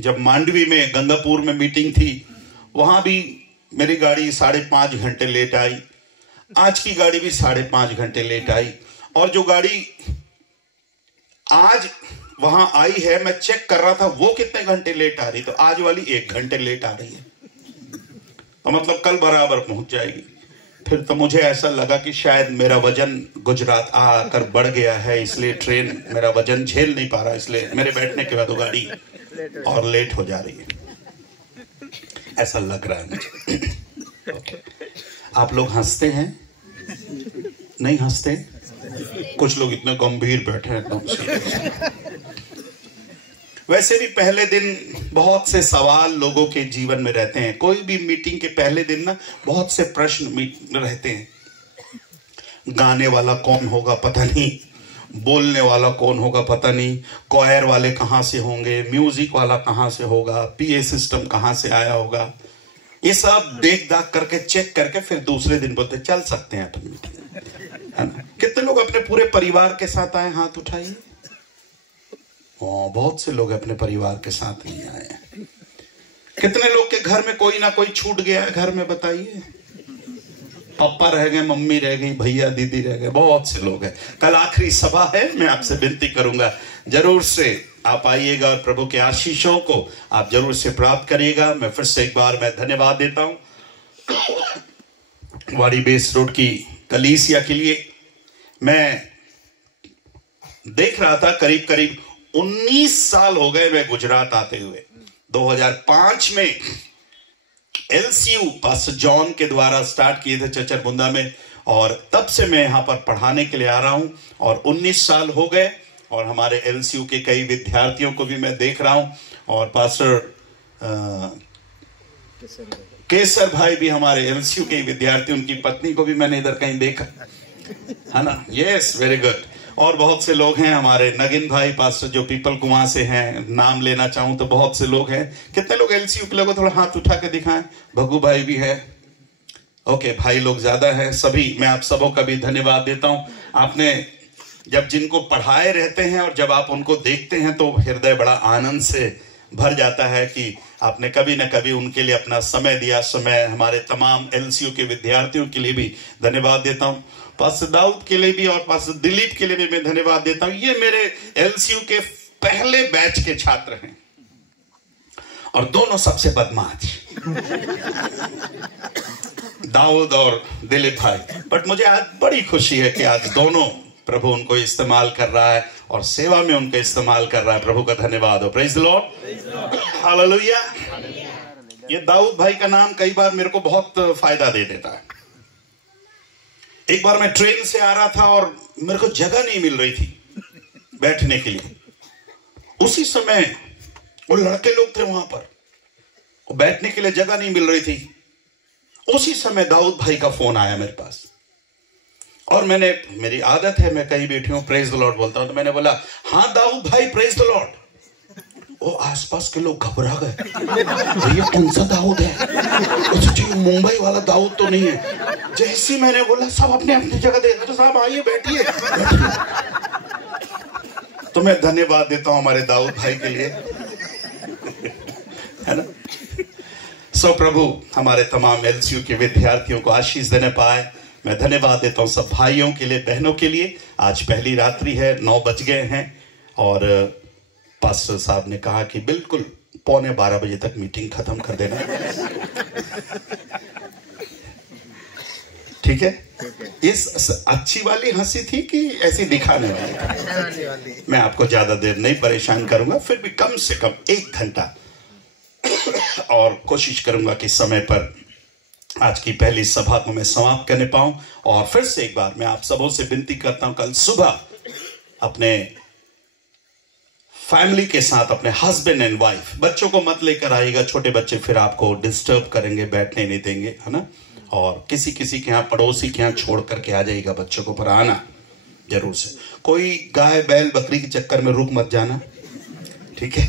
जब मांडवी में गंगापुर में मीटिंग थी, वहां भी मेरी गाड़ी 5.5 घंटे लेट आई। आज की गाड़ी भी 5.5 घंटे लेट आई। और जो गाड़ी आज वहां आई है, मैं चेक कर रहा था वो कितने घंटे लेट आ रही, तो आज वाली 1 घंटे लेट आ रही है। तो मतलब कल बराबर पहुंच जाएगी। फिर तो मुझे ऐसा लगा कि शायद मेरा वजन गुजरात आकर बढ़ गया है, इसलिए ट्रेन मेरा वजन झेल नहीं पा रहा, इसलिए मेरे बैठने के बाद वो गाड़ी और लेट हो जा रही है, ऐसा लग रहा है मुझे। आप लोग हंसते हैं? नहीं हंसते? कुछ लोग इतने गंभीर बैठे हैं एकदम से। वैसे भी पहले दिन बहुत से सवाल लोगों के जीवन में रहते हैं। कोई भी मीटिंग के पहले दिन ना बहुत से प्रश्न रहते हैं। गाने वाला कौन होगा पता नहीं, बोलने वाला कौन होगा पता नहीं, क्वायर वाले कहाँ से होंगे, म्यूजिक वाला कहाँ से होगा, पीए सिस्टम कहाँ से आया होगा। ये सब देख दाख करके चेक करके फिर दूसरे दिन बोलते चल सकते हैं अपन मीटिंग, है ना। कितने लोग अपने पूरे परिवार के साथ आए? हाथ उठाइए। बहुत से लोग अपने परिवार के साथ नहीं आए हैं। कितने लोग के घर में कोई ना कोई छूट गया है? घर में बताइए। पापा रह गए, मम्मी रह गई, भैया दीदी रह गए, बहुत से लोग हैं। कल आखिरी सभा है, मैं आपसे विनती करूंगा जरूर से आप आइएगा और प्रभु के आशीषों को आप जरूर से प्राप्त करिएगा। मैं फिर से एक बार मैं धन्यवाद देता हूं वाड़ी बेस रोड की कलीसिया के लिए। मैं देख रहा था करीब करीब 19 साल हो गए मैं गुजरात आते हुए। 2005 में एलसीयू पास्टर जॉन के द्वारा स्टार्ट किए थे चचरबुंदा में, और तब से मैं यहां पर पढ़ाने के लिए आ रहा हूं और 19 साल हो गए। और हमारे एलसीयू के कई विद्यार्थियों को भी मैं देख रहा हूं, और पास्टर केसर भाई भी हमारे एलसीयू के विद्यार्थी, उनकी पत्नी को भी मैंने इधर कहीं देखा, है ना। Yes, very good. और बहुत से लोग हैं हमारे नगिन भाई पास्टर जो पीपल कुआं से हैं, नाम लेना चाहूं तो बहुत से लोग हैं। कितने लोग एलसीयू के लोगों, थोड़ा हाथ उठा के दिखाएं। भगू भाई भी है, ओके, भाई लोग ज्यादा हैं। सभी, मैं आप सबों का भी धन्यवाद देता हूं। आपने जब जिनको पढ़ाए रहते हैं और जब आप उनको देखते हैं तो हृदय बड़ा आनंद से भर जाता है कि आपने कभी न कभी उनके लिए अपना समय दिया। समय हमारे तमाम एलसीयू के विद्यार्थियों के लिए भी धन्यवाद देता हूं। पास्टर दाऊद के लिए भी और पास्टर दिलीप के लिए भी मैं धन्यवाद देता हूं। ये मेरे एलसीयू के पहले बैच के छात्र हैं और दोनों सबसे बदमाश, दाऊद और दिलीप भाई। बट मुझे आज बड़ी खुशी है कि आज दोनों प्रभु उनको इस्तेमाल कर रहा है और सेवा में उनको इस्तेमाल कर रहा है। प्रभु का धन्यवाद हो। Praise the Lord, hallelujah. ये दाऊद भाई का नाम कई बार मेरे को बहुत फायदा दे देता है। एक बार मैं ट्रेन से आ रहा था और मेरे को जगह नहीं मिल रही थी बैठने के लिए। उसी समय वो लड़के लोग थे वहां पर, वो बैठने के लिए जगह नहीं मिल रही थी। उसी समय दाऊद भाई का फोन आया मेरे पास, और मेरी आदत है मैं कहीं बैठी हूं प्रेज द लॉर्ड बोलता हूं, तो मैंने बोला हाँ दाऊद भाई प्रेज द लॉर्ड। वो आसपास के लोग घबरा गए, ये कौन सा दाऊद है? मुंबई वाला दाऊद तो नहीं है। जैसे मैंने बोला सब अपने अपनी जगह दे, तो साहब आइए बैठिए। तो मैं धन्यवाद देता हूं हमारे दाऊद भाई के लिए, है ना। सो प्रभु हमारे तमाम एलसीयू के विद्यार्थियों को आशीष देने पाए। मैं धन्यवाद देता हूं सब भाइयों के लिए, बहनों के लिए। आज पहली रात्रि है, 9 बज गए हैं और पास्टर साहब ने कहा कि बिल्कुल 11:15 बजे तक मीटिंग खत्म कर देना। ठीक है। इस अच्छी वाली हंसी थी कि ऐसी दिखाने वाली? मैं आपको ज्यादा देर नहीं परेशान करूंगा, फिर भी कम से कम 1 घंटा और कोशिश करूंगा कि समय पर आज की पहली सभा को मैं समाप्त करने पाऊं। और फिर से एक बार मैं आप सबों से विनती करता हूं, कल सुबह अपने फैमिली के साथ, अपने हस्बैंड एंड वाइफ, बच्चों को मत लेकर आइएगा। छोटे बच्चे फिर आपको डिस्टर्ब करेंगे, बैठने नहीं देंगे, है ना। और किसी किसी के यहाँ, पड़ोसी के यहाँ छोड़ करके आ जाइएगा बच्चों को, पर आना जरूर से। कोई गाय बैल बकरी के चक्कर में रुक मत जाना, ठीक है?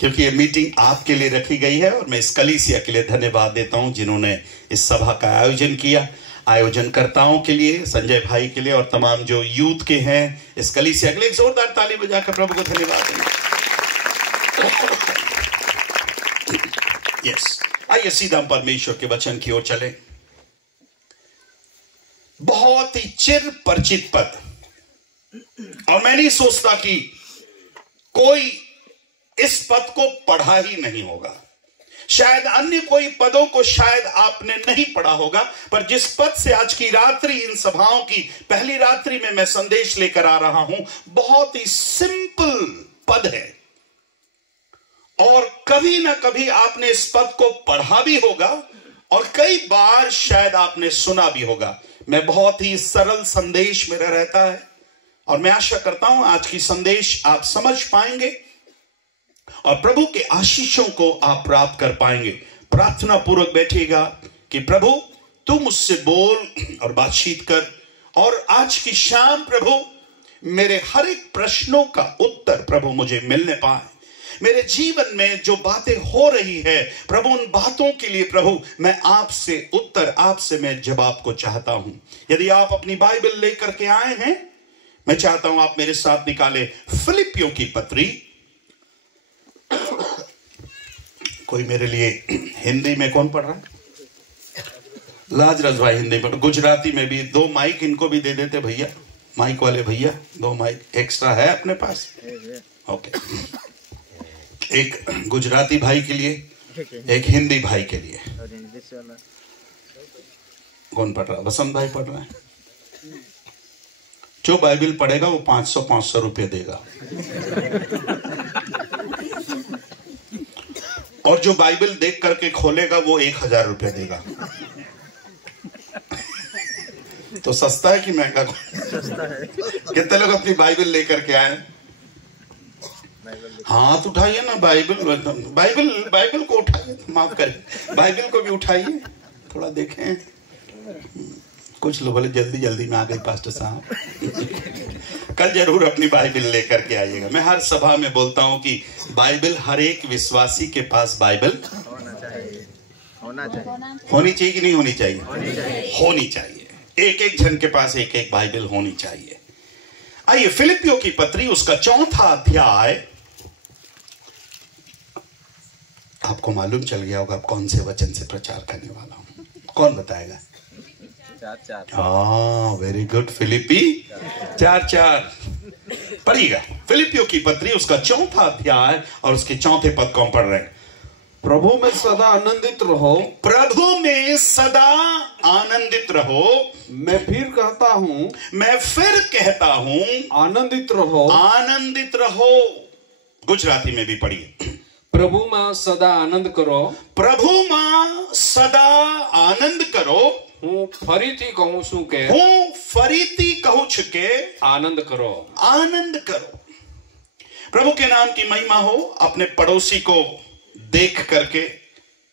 क्योंकि ये मीटिंग आपके लिए रखी गई है। और मैं इस कलीसिया के लिए धन्यवाद देता हूं जिन्होंने इस सभा का आयोजन किया। आयोजनकर्ताओं के लिए, संजय भाई के लिए और तमाम जो यूथ के हैं इस कलीसिया के लिए एक जोरदार ताली बजाकर प्रभु को धन्यवाद दें। यस, आइए सीधा हम परमेश्वर के वचन की ओर चले। बहुत ही चिर परिचित पद, और मैं नहीं सोचता कि कोई इस पद को पढ़ा ही नहीं होगा। शायद अन्य कोई पदों को शायद आपने नहीं पढ़ा होगा, पर जिस पद से आज की रात्रि, इन सभाओं की पहली रात्रि में मैं संदेश लेकर आ रहा हूं, बहुत ही सिंपल पद है, और कभी ना कभी आपने इस पद को पढ़ा भी होगा और कई बार शायद आपने सुना भी होगा। मैं बहुत ही सरल संदेश मेरा रहता है, और मैं आशा करता हूं आज की संदेश आप समझ पाएंगे और प्रभु के आशीषों को आप प्राप्त कर पाएंगे। प्रार्थना पूर्वक बैठिएगा कि प्रभु तू मुझसे बोल और बातचीत कर, और आज की शाम प्रभु मेरे हर एक प्रश्नों का उत्तर प्रभु मुझे मिलने पाए। मेरे जीवन में जो बातें हो रही है प्रभु, उन बातों के लिए प्रभु मैं आपसे उत्तर, आपसे मैं जवाब को चाहता हूं। यदि आप अपनी बाइबल लेकर के आए हैं, मैं चाहता हूं आप मेरे साथ निकाले फिलिपियों की पत्री। कोई मेरे लिए हिंदी में कौन पढ़ रहा है? लाजरस भाई हिंदी पढ़। गुजराती में भी 2 माइक इनको भी दे देते भैया, माइक वाले भैया, 2 माइक एक्स्ट्रा है अपने पास? ओके, एक गुजराती भाई के लिए, एक हिंदी भाई के लिए। कौन पढ़ रहा है? वसंत भाई पढ़ रहा है। जो बाइबल पढ़ेगा वो 500 रुपये देगा, और जो बाइबल देख करके खोलेगा वो 1000 रुपये देगा। तो सस्ता है कि महंगा? सस्ता है। कितने लोग अपनी बाइबल लेकर के आए? हाथ उठाइए ना, बाइबल को उठाइए, माफ करें, बाइबल को भी उठाइए, थोड़ा देखें। कुछ लोग बोले जल्दी जल्दी में आ गई पास्टर साहब। कल जरूर अपनी बाइबल लेकर के आइएगा। मैं हर सभा में बोलता हूं कि बाइबल, हर एक विश्वासी के पास बाइबल होनी चाहिए कि नहीं होनी चाहिए? होनी चाहिए। एक एक जन के पास एक एक बाइबल होनी चाहिए। आइए फिलिपियों की पत्री, उसका 4था अध्याय। आपको मालूम चल गया होगा आप कौन से वचन से प्रचार करने वाला हूं। कौन बताएगा? 4:4। हाँ, वेरी गुड। फिलिपी 4:4 पढ़िएगा। फिलिपियों की पत्री, उसका 4था अध्याय और उसके 4थे पद को हम पढ़ रहे हैं। प्रभु में सदा आनंदित रहो। प्रभु में सदा आनंदित रहो। मैं फिर कहता हूं आनंदित रहो। आनंदित रहो। गुजराती में भी पढ़िए। प्रभु में सदा आनंद करो। प्रभु में सदा आनंद करो। હું ફરીથી કહું છું કે आनंद करो। आनंद करो। प्रभु के नाम की महिमा हो। अपने पड़ोसी को देख करके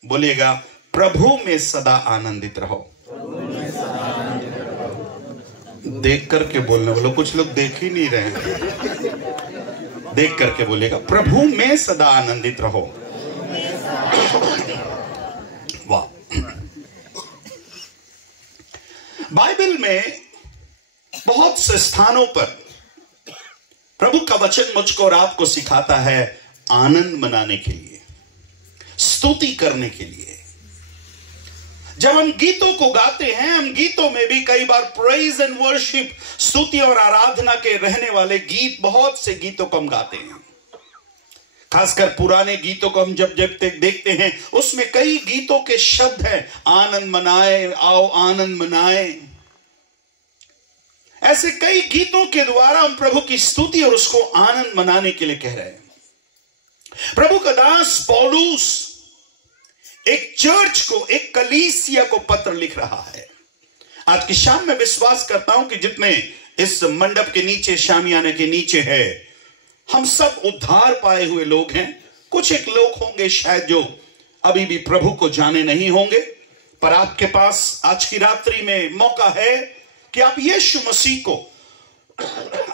बोलिएगा, प्रभु में सदा आनंदित रहो। देख करके बोलने वालों, कुछ लोग देख ही नहीं रहे हैं। देख करके बोलिएगा, प्रभु में सदा आनंदित रहो। वाह। बाइबल में बहुत से स्थानों पर प्रभु का वचन मुझको और आपको सिखाता है आनंद मनाने के लिए, स्तुति करने के लिए। जब हम गीतों को गाते हैं, हम गीतों में भी कई बार प्रेज एंड वर्शिप, स्तुति और आराधना के रहने वाले गीत, बहुत से गीतों को हम गाते हैं। खासकर पुराने गीतों को हम जब देखते हैं, उसमें कई गीतों के शब्द हैं, आनंद मनाए, आओ आनंद मनाए। ऐसे कई गीतों के द्वारा हम प्रभु की स्तुति और उसको आनंद मनाने के लिए कह रहे हैं। प्रभु का दास पौलुस एक चर्च को, एक कलीसिया को पत्र लिख रहा है। आज की शाम में विश्वास करता हूं कि जितने इस मंडप के नीचे, शामियाने के नीचे है, हम सब उद्धार पाए हुए लोग हैं। कुछ एक लोग होंगे शायद जो अभी भी प्रभु को जाने नहीं होंगे, पर आपके पास आज की रात्रि में मौका है कि आप यीशु मसीह को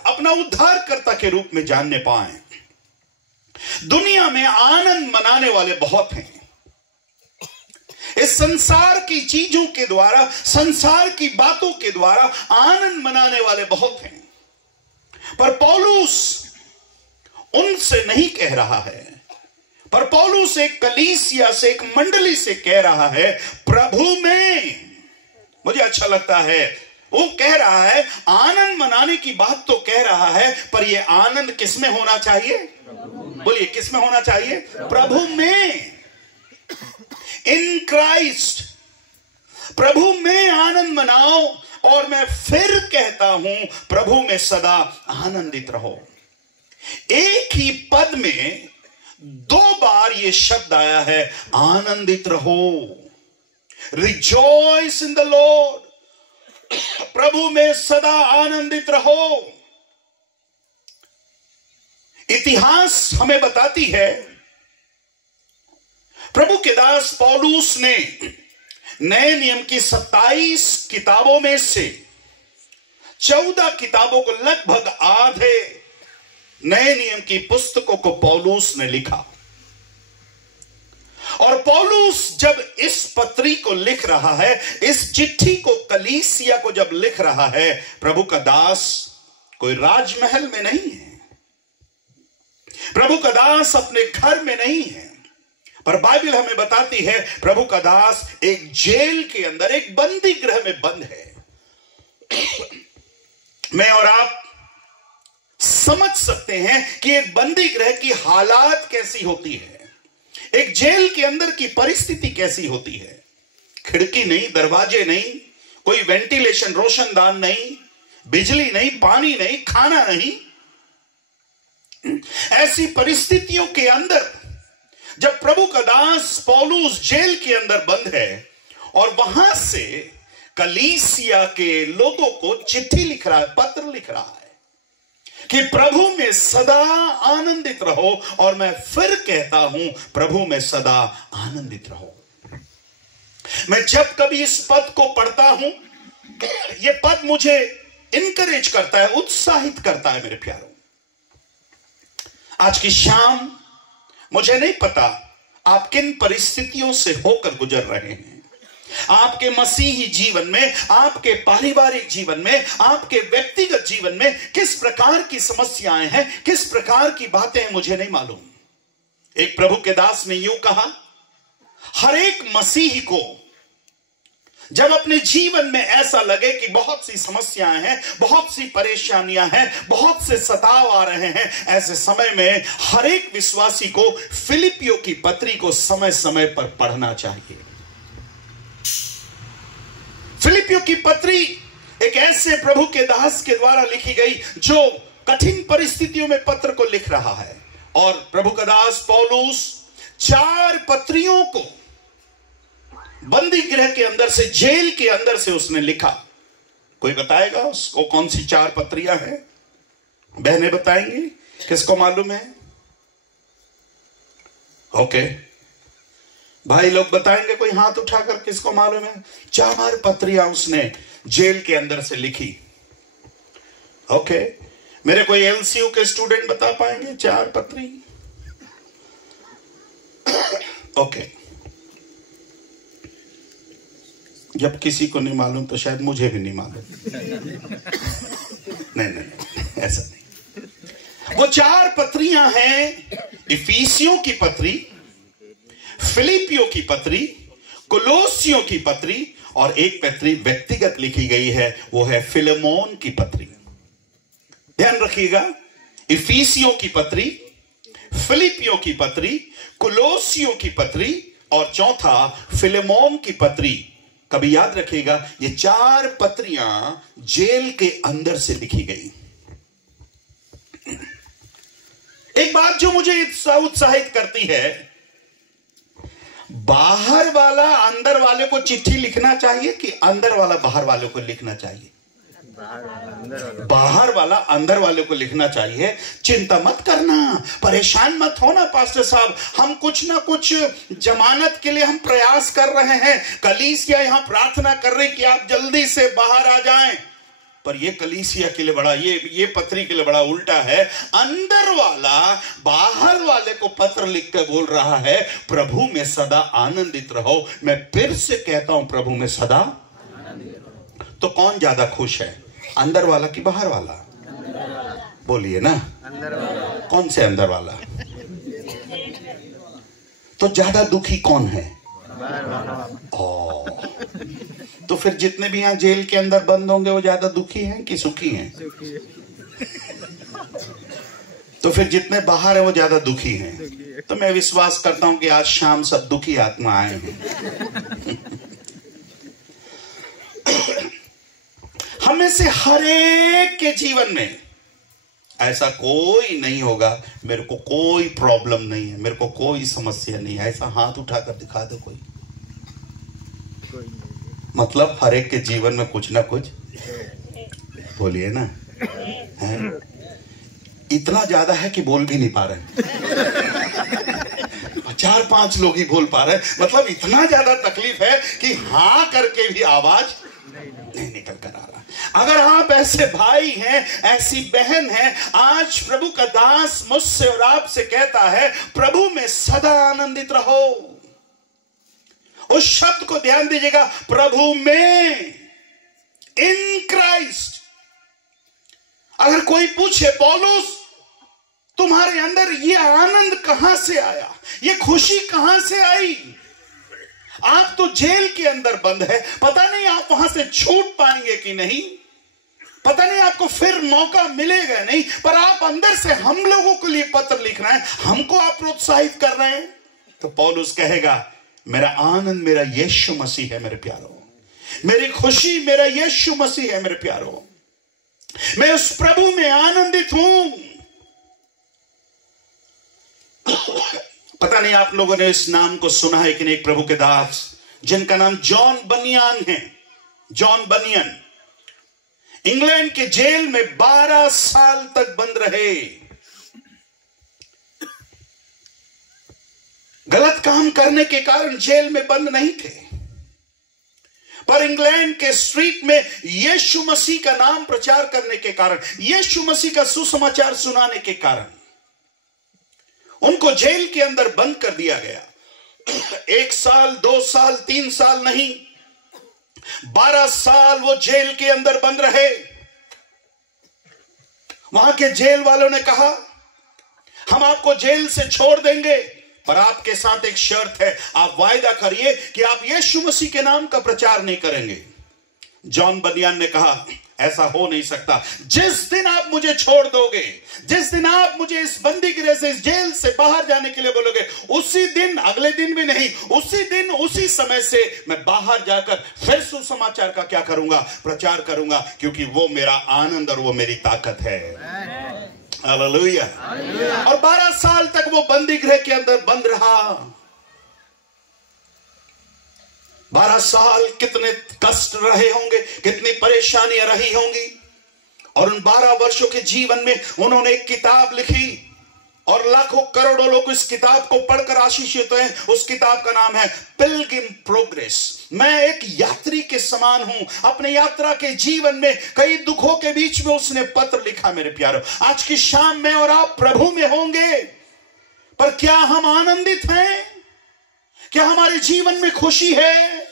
अपना उद्धारकर्ता के रूप में जानने पाएं। दुनिया में आनंद मनाने वाले बहुत हैं। इस संसार की चीजों के द्वारा, संसार की बातों के द्वारा आनंद मनाने वाले बहुत हैं, पर पौलुस उनसे नहीं कह रहा है। पर पौलुस एक कलीसिया से, एक मंडली से कह रहा है प्रभु में। मुझे अच्छा लगता है, वो कह रहा है आनंद मनाने की बात तो कह रहा है, पर यह आनंद किसमें होना चाहिए? बोलिए, किसमें होना चाहिए? प्रभु में, इन क्राइस्ट। प्रभु में आनंद मनाओ। और मैं फिर कहता हूं, प्रभु में सदा आनंदित रहो। एक ही पद में 2 बार यह शब्द आया है, आनंदित रहो। Rejoice in the Lord. प्रभु में सदा आनंदित रहो। इतिहास हमें बताती है, प्रभु के दास पौलुस ने नए नियम की 27 किताबों में से 14 किताबों को, लगभग आधे नए नियम की पुस्तकों को पौलुस ने लिखा। और पौलुस जब इस पत्री को लिख रहा है, इस चिट्ठी को कलीसिया को जब लिख रहा है, प्रभु का दास कोई राजमहल में नहीं है, प्रभु का दास अपने घर में नहीं है, पर बाइबल हमें बताती है प्रभु का दास एक जेल के अंदर, एक बंदी गृह में बंद है। मैं और आप समझ सकते हैं कि एक बंदी गृह की हालात कैसी होती है, एक जेल के अंदर की परिस्थिति कैसी होती है। खिड़की नहीं, दरवाजे नहीं, कोई वेंटिलेशन, रोशनदान नहीं, बिजली नहीं, पानी नहीं, खाना नहीं। ऐसी परिस्थितियों के अंदर जब प्रभु का दास पौलुस जेल के अंदर बंद है और वहां से कलीसिया के लोगों को चिट्ठी लिख रहा है, पत्र लिख रहा है कि प्रभु में सदा आनंदित रहो। और मैं फिर कहता हूं, प्रभु में सदा आनंदित रहो। मैं जब कभी इस पद को पढ़ता हूं, यह पद मुझे इनकरेज करता है, उत्साहित करता है। मेरे प्यारों, आज की शाम मुझे नहीं पता आप किन परिस्थितियों से होकर गुजर रहे हैं। आपके मसीही जीवन में, आपके पारिवारिक जीवन में, आपके व्यक्तिगत जीवन में किस प्रकार की समस्याएं हैं, किस प्रकार की बातें हैं, मुझे नहीं मालूम। एक प्रभु के दास ने यूं कहा, हर एक मसीही को जब अपने जीवन में ऐसा लगे कि बहुत सी समस्याएं हैं, बहुत सी परेशानियां हैं, बहुत से सताव आ रहे हैं, ऐसे समय में हर एक विश्वासी को फिलिपियों की पत्री को समय समय पर पढ़ना चाहिए। फिलिपियों की पत्री एक ऐसे प्रभु के दास के द्वारा लिखी गई जो कठिन परिस्थितियों में पत्र को लिख रहा है। और प्रभु का दास पौलुस 4 पत्रियों को बंदी गृह के अंदर से, जेल के अंदर से उसने लिखा। कोई बताएगा उसको कौन सी 4 पत्रियां हैं? बहनें बताएंगी, किसको मालूम है? ओके, भाई लोग बताएंगे, कोई हाथ उठाकर, किसको मालूम है? 4 पत्रियां उसने जेल के अंदर से लिखी। ओके, मेरे कोई एलसीयू के स्टूडेंट बता पाएंगे 4 पत्री? ओके, जब किसी को नहीं मालूम तो शायद मुझे भी नहीं मालूम। नहीं, ऐसा नहीं। वो 4 पत्रियां हैं, इफिसियों की पत्री, फिलिपियों की पत्री, कोलोसियों की पत्री, और एक पत्री व्यक्तिगत लिखी गई है, वो है फिलेमोन की पत्री। ध्यान रखिएगा, इफिसियों की पत्री, फिलिपियों की पत्री, कोलोसियों की पत्री, और चौथा फिलेमोन की पत्री। कभी याद रखिएगा, ये 4 पत्रियां जेल के अंदर से लिखी गई। एक बात जो मुझे उत्साहित करती है, बाहर वाला अंदर वाले को चिट्ठी लिखना चाहिए कि अंदर वाला बाहर वाले को लिखना चाहिए? बाहर वाला अंदर वाले को लिखना चाहिए। चिंता मत करना, परेशान मत होना पास्टर साहब, हम कुछ ना कुछ जमानत के लिए हम प्रयास कर रहे हैं। कलीसिया यहां प्रार्थना कर रही कि आप जल्दी से बाहर आ जाएं। पर ये कलीसिया के लिए बड़ा, ये पत्री के लिए बड़ा उल्टा है। अंदर वाला बाहर वाले को पत्र लिख कर बोल रहा है, प्रभु में सदा आनंदित रहो। मैं फिर से कहता हूं, प्रभु में सदा आनंदित रहो। तो कौन ज्यादा खुश है, अंदर वाला कि बाहर वाला? बोलिए ना, अंदर वाला। कौन से अंदर वाला? तो ज्यादा दुखी कौन है? तो फिर जितने भी यहां जेल के अंदर बंद होंगे वो ज्यादा दुखी हैं कि सुखी हैं? तो फिर जितने बाहर हैं वो ज्यादा दुखी हैं। तो मैं विश्वास करता हूं कि आज शाम सब दुखी आत्मा आए हैं। हमें से हर एक के जीवन में ऐसा कोई नहीं होगा मेरे को कोई प्रॉब्लम नहीं है, मेरे को कोई समस्या नहीं है, ऐसा हाथ उठाकर दिखा दे कोई। मतलब हर एक के जीवन में कुछ ना कुछ, बोलिए ना, है? इतना ज्यादा है कि बोल भी नहीं पा रहे। 4-5 लोग ही बोल पा रहे, मतलब इतना ज्यादा तकलीफ है कि हाँ करके भी आवाज नहीं निकल कर आ रहा। अगर आप ऐसे भाई हैं, ऐसी बहन हैं, आज प्रभु का दास मुझसे और आपसे कहता है प्रभु में सदा आनंदित रहो। उस शब्द को ध्यान दीजिएगा, प्रभु में, इन क्राइस्ट। अगर कोई पूछे पौलुस तुम्हारे अंदर ये आनंद कहां से आया, ये खुशी कहां से आई? आप तो जेल के अंदर बंद है, पता नहीं आप वहां से छूट पाएंगे कि नहीं, पता नहीं आपको फिर मौका मिलेगा नहीं, पर आप अंदर से हम लोगों के लिए पत्र लिख रहे हैं, हमको आप प्रोत्साहित कर रहे हैं। तो पौलुस कहेगा मेरा आनंद मेरा यीशु मसीह है मेरे प्यारों, मेरी खुशी मेरा यीशु मसीह है मेरे प्यारों, मैं उस प्रभु में आनंदित हूं। पता नहीं आप लोगों ने इस नाम को सुना है कि नहीं, एक प्रभु के दास जिनका नाम जॉन बनियान है। जॉन बनियन इंग्लैंड के जेल में 12 साल तक बंद रहे। गलत काम करने के कारण जेल में बंद नहीं थे, पर इंग्लैंड के स्ट्रीट में यीशु मसीह का नाम प्रचार करने के कारण, यीशु मसीह का सुसमाचार सुनाने के कारण उनको जेल के अंदर बंद कर दिया गया। 1 साल, 2 साल, 3 साल नहीं, 12 साल वो जेल के अंदर बंद रहे। वहां के जेल वालों ने कहा हम आपको जेल से छोड़ देंगे, पर आपके साथ एक शर्त है, आप वायदा करिए कि आप यीशु मसीह के नाम का प्रचार नहीं करेंगे। जॉन बनियान ने कहा ऐसा हो नहीं सकता, जिस दिन आप मुझे छोड़ दोगे, जिस दिन आप मुझे इस बंदी गृह से, इस जेल से बाहर जाने के लिए बोलोगे, उसी दिन, अगले दिन भी नहीं, उसी दिन उसी समय से मैं बाहर जाकर फिर सुसमाचार का क्या करूंगा, प्रचार करूंगा, क्योंकि वो मेरा आनंद और वो मेरी ताकत है। हालेलुया। और 12 साल तक वो बंदी गृह के अंदर बंद रहा। 12 साल कितने कष्ट रहे होंगे, कितनी परेशानियां रही होंगी, और उन 12 वर्षों के जीवन में उन्होंने एक किताब लिखी और लाखों करोड़ों लोग इस किताब को पढ़कर आशीषित हैं। उस किताब का नाम है पिलग्रिम प्रोग्रेस। मैं एक यात्री के समान हूं, अपने यात्रा के जीवन में कई दुखों के बीच में उसने पत्र लिखा। मेरे प्यारों, आज की शाम में और आप प्रभु में होंगे, पर क्या हम आनंदित हैं? क्या हमारे जीवन में खुशी है?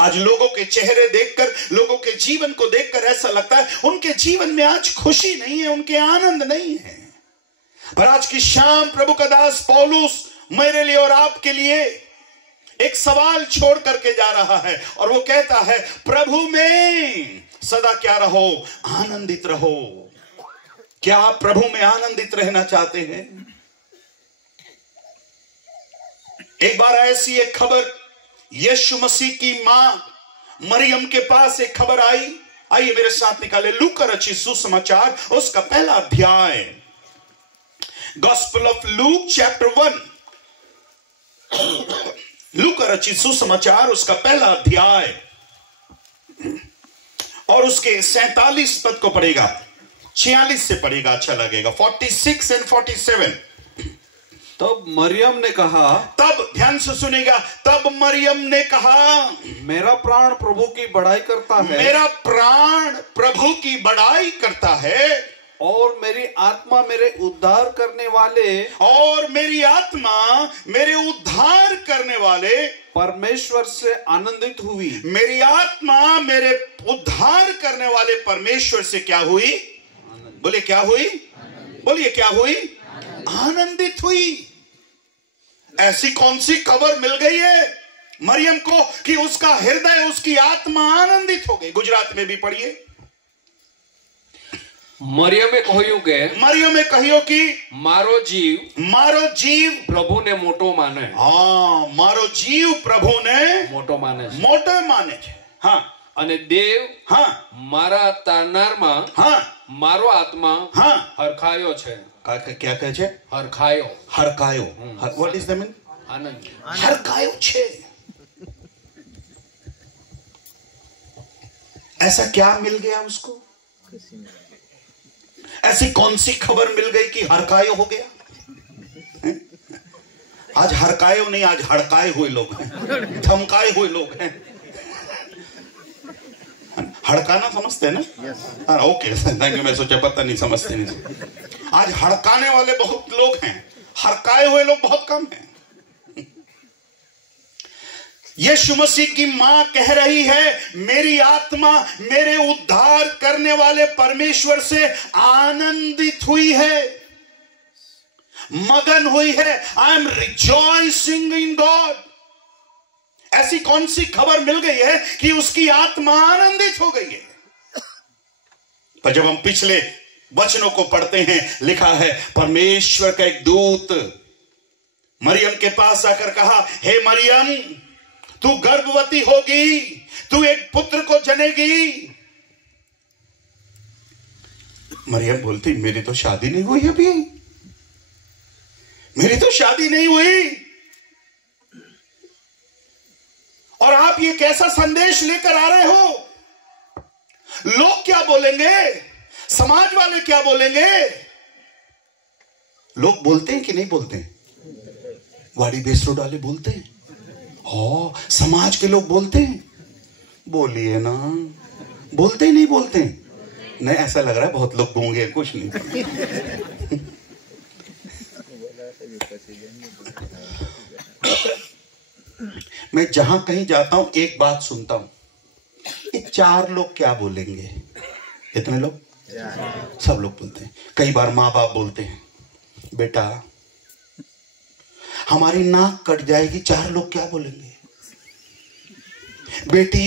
आज लोगों के चेहरे देखकर, लोगों के जीवन को देखकर ऐसा लगता है उनके जीवन में आज खुशी नहीं है, उनके आनंद नहीं है। पर आज की शाम प्रभु का दास पौलुस मेरे लिए और आपके लिए एक सवाल छोड़ करके जा रहा है, और वो कहता है प्रभु में सदा क्या रहो, आनंदित रहो। क्या आप प्रभु में आनंदित रहना चाहते हैं? एक बार ऐसी एक खबर यीशु मसीह की मां मरियम के पास एक खबर आई। आइए मेरे साथ निकाले लूका रचित सुसमाचार, उसका पहला अध्याय, गॉस्पेल ऑफ लूक चैप्टर 1। लूका रचित सुसमाचार उसका पहला अध्याय और उसके 47 पद को पढ़ेगा, 46 से पढ़ेगा, अच्छा लगेगा, 46 and 47। तब मरियम ने कहा, तब ध्यान से सुनेगा, तब मरियम ने कहा मेरा प्राण प्रभु की बड़ाई करता है, मेरा प्राण प्रभु की बड़ाई करता है, और मेरी आत्मा मेरे उद्धार करने वाले, और मेरी आत्मा मेरे उद्धार करने वाले परमेश्वर से आनंदित हुई। मेरी आत्मा मेरे उद्धार करने वाले परमेश्वर से क्या हुई? बोलिए क्या हुई? बोलिए क्या हुई? आनंदित हुई। ऐसी कौन सी खबर मिल गई है मरियम को कि उसका हृदय, उसकी आत्मा आनंदित हो गई। गुजरात में भी पढ़िए, મરિયમે કહ્યું કે मरियमे कहियो कि મારો જીવ પ્રભુને મોટો માને। हाँ, मारो जीव प्रभु ने મોટો માને છે। मोटे माने छे। हाँ, અને देव हाँ, મારા તારનારમાં हाँ, મારો આત્મા हाँ, હરખાયો છે। क्या कहे छे? હરખાયો, हरकायो। What is the mean? આનંદ। हरकायो छे। ऐसा क्या मिल गया उसको? ऐसी कौन सी खबर मिल गई कि हरकायो हो गया? आज हरकायो नहीं, आज हड़काए हुए लोग हैं, धमकाए हुए लोग हैं। हड़काना समझते हैं ना? हाँ, ओके, थैंक यू। मैं सोचा पता नहीं समझते नहीं। आज हड़काने वाले बहुत लोग हैं, हड़काए हुए लोग बहुत कम हैं। यीशु मसीह की मां कह रही है, मेरी आत्मा मेरे उद्धार करने वाले परमेश्वर से आनंदित हुई है, मगन हुई है। I am rejoicing in God. ऐसी कौन सी खबर मिल गई है कि उसकी आत्मा आनंदित हो गई है? पर जब हम पिछले वचनों को पढ़ते हैं, लिखा है परमेश्वर का एक दूत मरियम के पास आकर कहा, हे मरियम, तू गर्भवती होगी, तू एक पुत्र को जनेगी। मरियम बोलती, मेरी तो शादी नहीं हुई अभी, मेरी तो शादी नहीं हुई, और आप ये कैसा संदेश लेकर आ रहे हो? लोग क्या बोलेंगे? समाज वाले क्या बोलेंगे? लोग बोलते हैं कि नहीं बोलते हैं? वाड़ी बेसरो डाले बोलते हैं। समाज के लोग बोलते हैं? बोलिए ना, बोलते ही नहीं बोलते हैं? नहीं, ऐसा लग रहा है बहुत लोग गूंगे, कुछ नहीं। मैं जहां कहीं जाता हूं एक बात सुनता हूं, ये 4 लोग क्या बोलेंगे? इतने लोग, सब लोग बोलते हैं। कई बार माँ बाप बोलते हैं, बेटा हमारी नाक कट जाएगी, 4 लोग क्या बोलेंगे? बेटी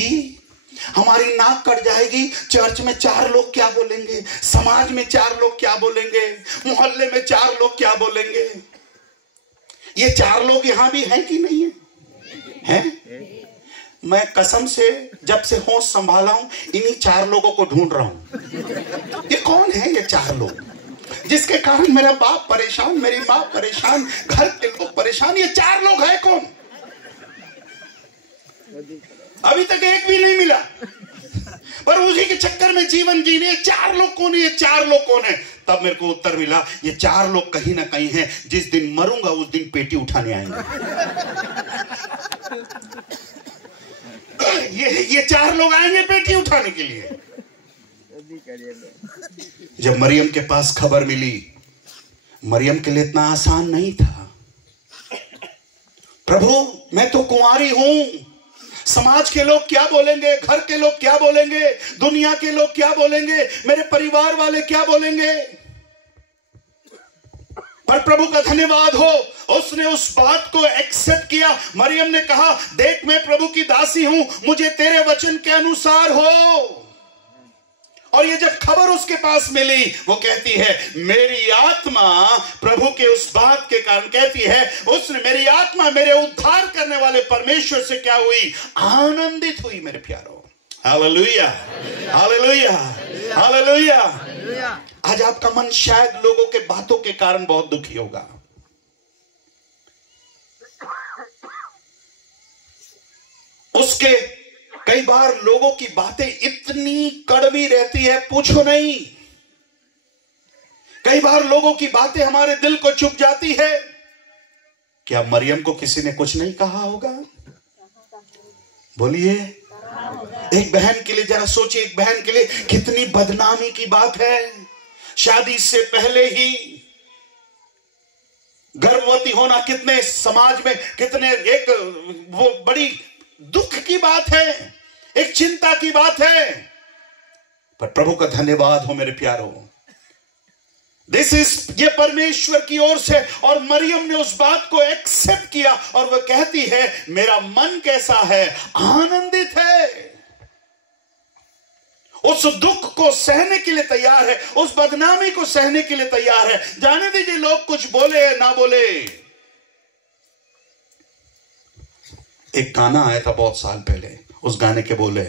हमारी नाक कट जाएगी, चर्च में 4 लोग क्या बोलेंगे? समाज में 4 लोग क्या बोलेंगे? मोहल्ले में 4 लोग क्या बोलेंगे? ये 4 लोग यहां भी हैं कि नहीं है? हैं? मैं कसम से जब से होश संभाला हूं, इन्हीं 4 लोगों को ढूंढ रहा हूं। ये कौन है ये 4 लोग जिसके कारण मेरा बाप परेशान, मेरी माँ परेशान, घर के लोग परेशान? ये 4 लोग है कौन? अभी तक एक भी नहीं मिला, पर उसी के चक्कर में जीवन जीने। ये 4 लोग कौन है? ये 4 लोग कौन है? तब मेरे को उत्तर मिला, ये 4 लोग कहीं ना कहीं हैं, जिस दिन मरूंगा उस दिन पेटी उठाने आएंगे। ये 4 लोग आएंगे पेटी उठाने के लिए। जब मरियम के पास खबर मिली, मरियम के लिए इतना आसान नहीं था। प्रभु मैं तो कुंवारी हूं, समाज के लोग क्या बोलेंगे, घर के लोग क्या बोलेंगे, दुनिया के लोग क्या बोलेंगे, मेरे परिवार वाले क्या बोलेंगे? पर प्रभु का धन्यवाद हो, उसने उस बात को एक्सेप्ट किया। मरियम ने कहा, देख मैं प्रभु की दासी हूं, मुझे तेरे वचन के अनुसार हो। और ये जब खबर उसके पास मिली, वो कहती है, मेरी आत्मा प्रभु के उस बात के कारण कहती है, उसने मेरी आत्मा मेरे उद्धार करने वाले परमेश्वर से क्या हुई? आनंदित हुई। मेरे प्यारो, हालेलुया, हालेलुया, हालेलुया। आज आपका मन शायद लोगों के बातों के कारण बहुत दुखी होगा। उसके कई बार लोगों की बातें इतनी कड़वी रहती है, पूछो नहीं। कई बार लोगों की बातें हमारे दिल को चुभ जाती है। क्या मरियम को किसी ने कुछ नहीं कहा होगा? बोलिए। एक बहन के लिए जरा सोचिए, एक बहन के लिए कितनी बदनामी की बात है। शादी से पहले ही गर्भवती होना कितने समाज में, कितने एक वो बड़ी दुख की बात है, एक चिंता की बात है। पर प्रभु का धन्यवाद हो मेरे प्यारों, ये परमेश्वर की ओर से। और मरियम ने उस बात को एक्सेप्ट किया और वह कहती है मेरा मन कैसा है, आनंदित है। उस दुख को सहने के लिए तैयार है, उस बदनामी को सहने के लिए तैयार है। जाने दीजिए लोग कुछ बोले ना बोले। एक गाना आया था बहुत साल पहले, उस गाने के बोले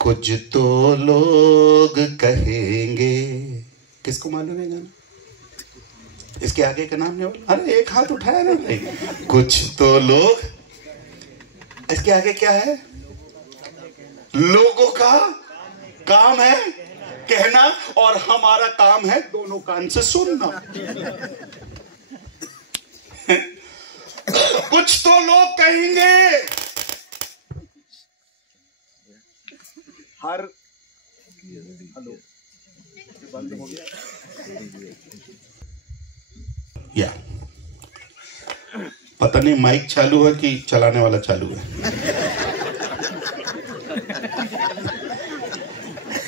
कुछ तो लोग कहेंगे। किसको मालूम है गाना? इसके आगे का नाम नहीं? अरे एक हाथ उठाया ना भाई। कुछ तो लोग, इसके आगे क्या है? लोगों का काम है कहना और हमारा काम है दोनों कान से सुनना। कुछ तो लोग कहेंगे। हर हेलो बंद हो गया या पता नहीं माइक चालू है कि चलाने वाला चालू है।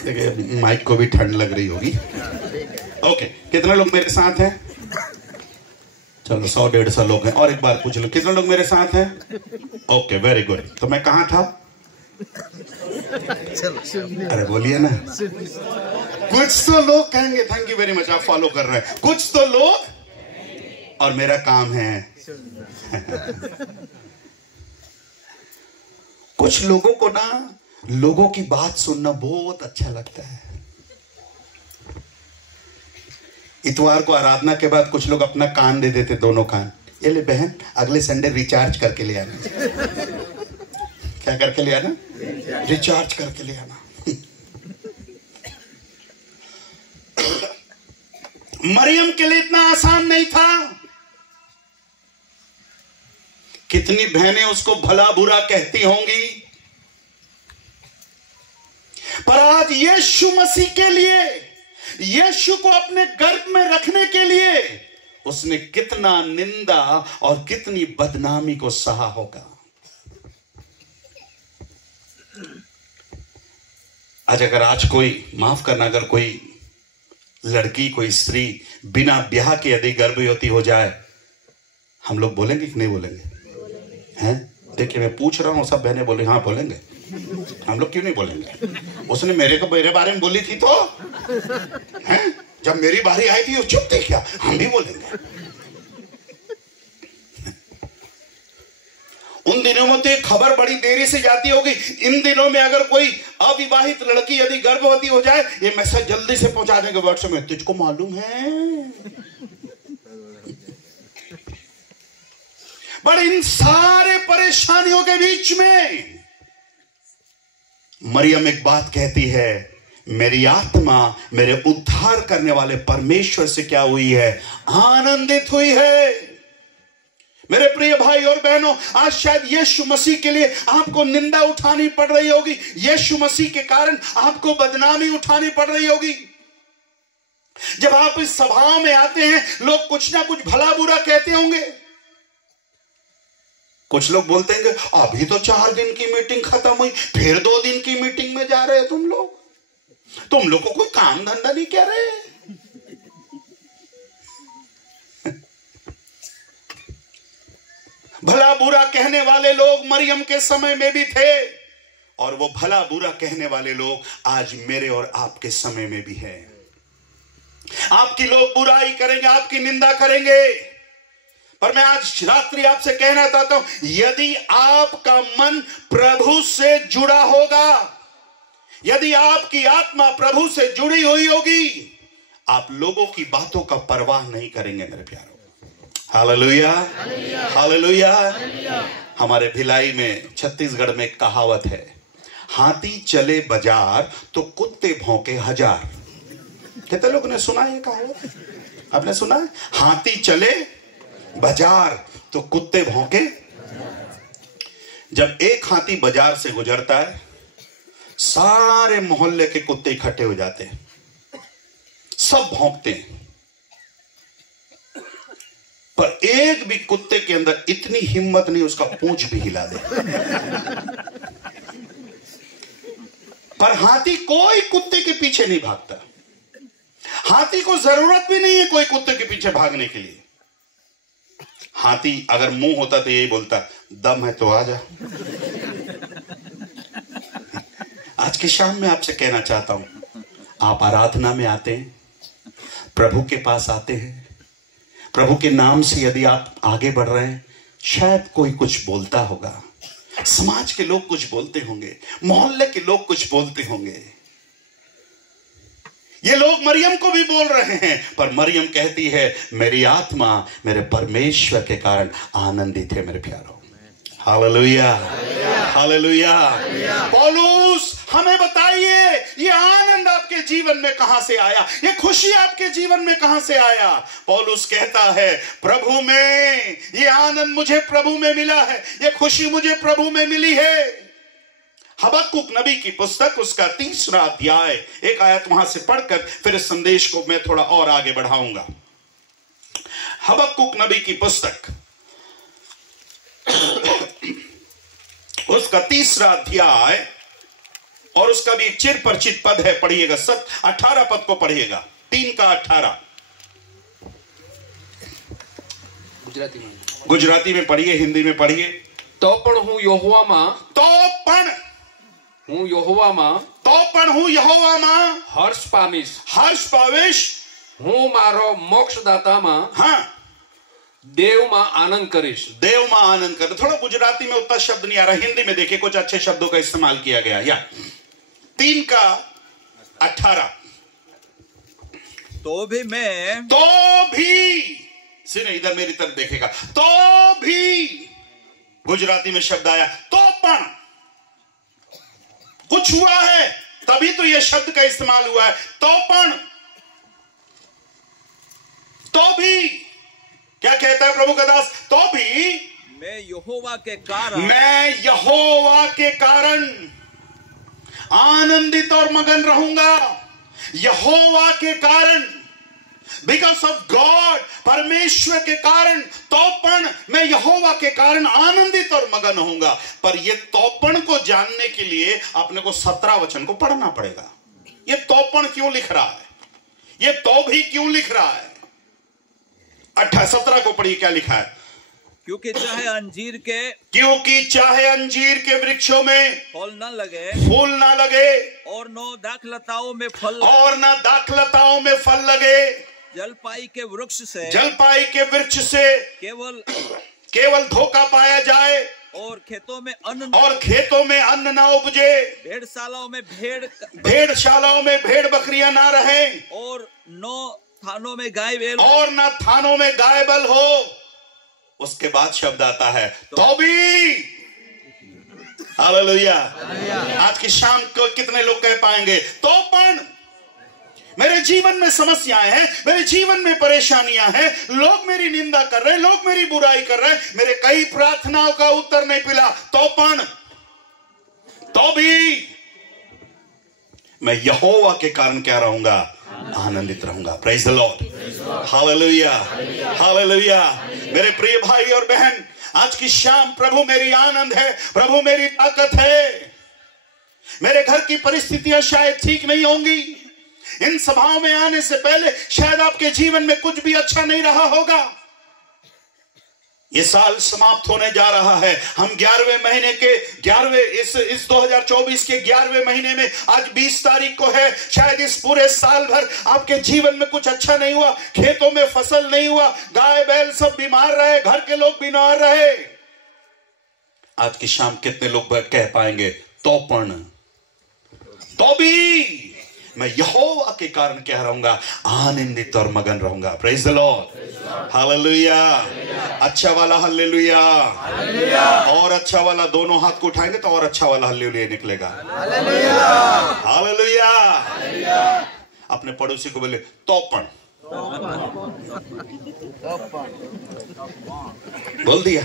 देखिए माइक को भी ठंड लग रही होगी। ओके, कितने लोग मेरे साथ हैं? चलो 100-150 लोग हैं। और एक बार पूछ लो, कितने लोग मेरे साथ हैं? Okay, very good. तो मैं कहाँ था? अरे बोलिए ना। कुछ तो लोग कहेंगे। थैंक यू वेरी मच, आप फॉलो कर रहे हैं। कुछ तो लोग, और मेरा काम है कुछ लोगों को ना लोगों की बात सुनना बहुत अच्छा लगता है। इतवार को आराधना के बाद कुछ लोग अपना कान दे देते, दोनों कान। ये ले बहन, अगले संडे रिचार्ज करके ले आना। क्या करके ले आना? रिचार्ज करके ले आना। मरियम के लिए इतना आसान नहीं था। कितनी बहनें उसको भला बुरा कहती होंगी, पर आज यीशु मसीह के लिए, यीशु को अपने गर्भ में रखने के लिए उसने कितना निंदा और कितनी बदनामी को सहा होगा। अगर आज कोई, माफ करना, अगर कोई लड़की, कोई स्त्री बिना ब्याह के यदि गर्भवती हो जाए, हम लोग बोलेंगे कि नहीं बोलेंगे? हैं? देखिए मैं पूछ रहा हूं, सब बहनें बोले हाँ बोलेंगे। हम लोग क्यों नहीं बोलेंगे? उसने मेरे बारे में बोली थी तो हैं? जब मेरी बारी आई थी वो चुप थे क्या? हम भी बोलेंगे। उन दिनों में तो एक खबर बड़ी देरी से जाती होगी। इन दिनों में अगर कोई अविवाहित लड़की यदि गर्भवती हो जाए, ये मैसेज जल्दी से पहुंचा देंगे व्हाट्सएप में, तुझको मालूम है। पर इन सारे परेशानियों के बीच में मरियम एक बात कहती है, मेरी आत्मा मेरे उद्धार करने वाले परमेश्वर से क्या हुई है? आनंदित हुई है। मेरे प्रिय भाई और बहनों, आज शायद यीशु मसीह के लिए आपको निंदा उठानी पड़ रही होगी, यीशु मसीह के कारण आपको बदनामी उठानी पड़ रही होगी। जब आप इस सभाओं में आते हैं, लोग कुछ ना कुछ भला बुरा कहते होंगे। कुछ लोग बोलते हैं अभी तो 4 दिन की मीटिंग खत्म हुई, फिर 2 दिन की मीटिंग में जा रहे हैं तुम लोग को कोई काम धंधा नहीं कर रहे। भला बुरा कहने वाले लोग मरियम के समय में भी थे, और वो भला बुरा कहने वाले लोग आज मेरे और आपके समय में भी हैं। आपकी लोग बुराई करेंगे, आपकी निंदा करेंगे, पर मैं आज रात्रि आपसे कहना चाहता हूं, यदि आपका मन प्रभु से जुड़ा होगा, यदि आपकी आत्मा प्रभु से जुड़ी हुई होगी, आप लोगों की बातों का परवाह नहीं करेंगे मेरे प्यारों। Hallelujah, hallelujah. हमारे भिलाई में, छत्तीसगढ़ में एक कहावत है, हाथी चले बाजार तो कुत्ते भौंके हजार। कितने लोगों ने सुना है ये कहावत? आपने सुना है? हाथी चले बाजार तो कुत्ते भौंके। जब एक हाथी बाजार से गुजरता है, सारे मोहल्ले के कुत्ते इकट्ठे हो जाते हैं, सब भौंकते हैं, पर एक भी कुत्ते के अंदर इतनी हिम्मत नहीं उसका पूंछ भी हिला दे। पर हाथी कोई कुत्ते के पीछे नहीं भागता। हाथी को जरूरत भी नहीं है कोई कुत्ते के पीछे भागने के लिए। हाथी अगर मुंह होता तो यही बोलता, दम है तो आ जा। आज की शाम में आपसे कहना चाहता हूं, आप आराधना में आते हैं, प्रभु के पास आते हैं, प्रभु के नाम से यदि आप आगे बढ़ रहे हैं, शायद कोई कुछ बोलता होगा, समाज के लोग कुछ बोलते होंगे, मोहल्ले के लोग कुछ बोलते होंगे। ये लोग मरियम को भी बोल रहे हैं, पर मरियम कहती है मेरी आत्मा मेरे परमेश्वर के कारण आनंदित है। मेरे प्यारों, हालेलुया, हालेलुया। पौलुस हमें बताइए, ये आनंद आपके जीवन में कहां से आया, ये खुशी आपके जीवन में कहां से आया। पौलुस कहता है प्रभु में, ये आनंद मुझे प्रभु में मिला है, ये खुशी मुझे प्रभु में मिली है। हबक्कुक नबी की पुस्तक, उसका 3रा अध्याय, एक आयत वहां से पढ़कर फिर इस संदेश को मैं थोड़ा और आगे बढ़ाऊंगा। हबक्कुक नबी की पुस्तक, उसका 3रा अध्याय और उसका भी एक चिर परिचित पद है, पढ़िएगा। 18 पद को पढ़िएगा, 3 का 18। गुजराती में पढ़िए, हिंदी में पढ़िए। तो पण हूँ यहोवा, तो पण હું યહોવામાં, તો પણ હું યહોવામાં હર્ષ પામીશ, હર્ષ પાવીશ। હું મારો મોક્ષદાતામાં, हाँ, દેવમાં આનંદ કરીશ। देव में आनंद कर। थोड़ा गुजराती में उतना शब्द नहीं आ रहा, हिंदी में देखिए कुछ अच्छे शब्दों का इस्तेमाल किया गया। या 3 का 18। तो भी मैं, तो भी, सुनिए इधर मेरी तरफ देखेगा, तो भी गुजराती में शब्द आया, तो पण कुछ हुआ है तभी तो यह शब्द का इस्तेमाल हुआ है। तो पण, तो भी, क्या कहता है प्रभु का दास, तो भी मैं यहोवा के कारण, मैं यहोवा के कारण आनंदित और मगन रहूंगा। यहोवा के कारण, बिकॉज ऑफ गॉड, परमेश्वर के कारण, तोपण मैं यहोवा के कारण आनंदित और मगन होऊंगा। पर यह तोपण को जानने के लिए अपने को 17 वचन को पढ़ना पड़ेगा। यह तोपण क्यों लिख रहा है, यह तो भी क्यों लिख रहा है। 17 को पढ़िए, क्या लिखा है। क्योंकि चाहे अंजीर के वृक्षों में फल न लगे, फूल ना लगे, और न दाखलताओं में फल, और ना दाखलताओं में फल लगे, जलपाई के वृक्ष से केवल धोखा पाया जाए, और खेतों में अन्न ना उपजे, भेड़शालाओं में भेड़ बकरियां ना रहे, और न थानों में गाय बैल हो। उसके बाद शब्द आता है तो भी। हालेलुया। आज की शाम को कितने लोग कह पाएंगे तो पण मेरे जीवन में समस्याएं हैं, मेरे जीवन में परेशानियां हैं, लोग मेरी निंदा कर रहे हैं, लोग मेरी बुराई कर रहे हैं, मेरे कई प्रार्थनाओं का उत्तर नहीं मिला, तो पण, तो भी मैं यहोवा के कारण क्या रहूंगा, आनंदित रहूंगा। Praise the Lord, hallelujah, hallelujah. मेरे प्रिय भाई और बहन, आज की शाम प्रभु मेरी आनंद है, प्रभु मेरी ताकत है। मेरे घर की परिस्थितियां शायद ठीक नहीं होंगी, इन सभाओं में आने से पहले शायद आपके जीवन में कुछ भी अच्छा नहीं रहा होगा। ये साल समाप्त होने जा रहा है। हम 11वें महीने के 11वें इस 2024 के 11वें महीने में आज 20 तारीख को है। शायद इस पूरे साल भर आपके जीवन में कुछ अच्छा नहीं हुआ, खेतों में फसल नहीं हुआ, गाय बैल सब बीमार रहे, घर के लोग बीमार रहे। आज की शाम कितने लोग कह पाएंगे तो पण, तो भी मैं यहोवा के कारण क्या रहूंगा, आनंदित और मगन रहूंगा। Praise the Lord, hallelujah. अच्छा वाला हालेलुया, और अच्छा वाला दोनों हाथ को उठाएंगे तो और अच्छा वाला हालेलुया निकलेगा। हालेलुया। अपने पड़ोसी को बोले तोपण, बोल दिया।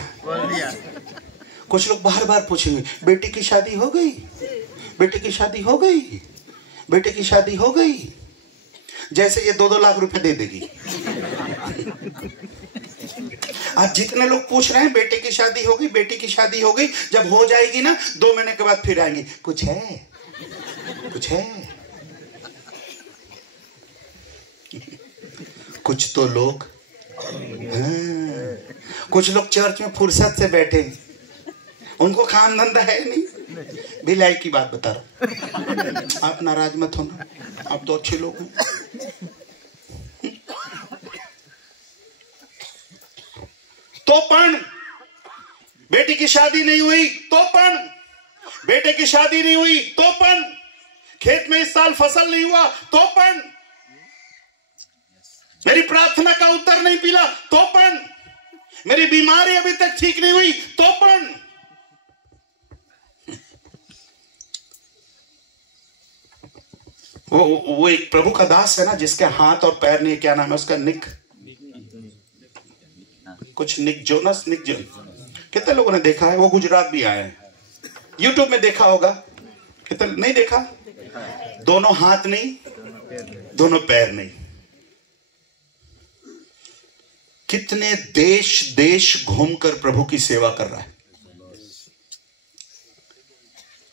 कुछ लोग बार बार पूछेंगे बेटी की शादी हो गई, बेटी की शादी हो गई, बेटे की शादी हो गई, जैसे ये 2-2 लाख रुपए दे देगी। आज जितने लोग पूछ रहे हैं बेटे की शादी हो गई, बेटी की शादी हो गई, जब हो जाएगी ना 2 महीने के बाद फिर आएंगी, कुछ है, कुछ है। कुछ तो लोग कुछ लोग चर्च में फुर्सत से बैठे, उनको काम धंधा है नहीं। भिलाई की बात बता रहा हूं, आप नाराज मत होना, आप तो अच्छे लोग हैं। तो पण बेटी की शादी नहीं हुई, तो पण बेटे की शादी नहीं हुई, तो पण खेत में इस साल फसल नहीं हुआ, तो पण मेरी प्रार्थना का उत्तर नहीं मिला, तो पण मेरी बीमारी अभी तक ठीक नहीं हुई, तो पण वो एक प्रभु का दास है ना, जिसके हाथ और पैर नहीं, क्या नाम है उसका, निक कुछ, निक जोनस, निक जोनस। कितने लोगों ने देखा है? वो गुजरात भी आए हैं, यूट्यूब में देखा होगा। कितने नहीं देखा? दोनों हाथ नहीं, दोनों पैर नहीं। कितने देश देश घूमकर प्रभु की सेवा कर रहा है।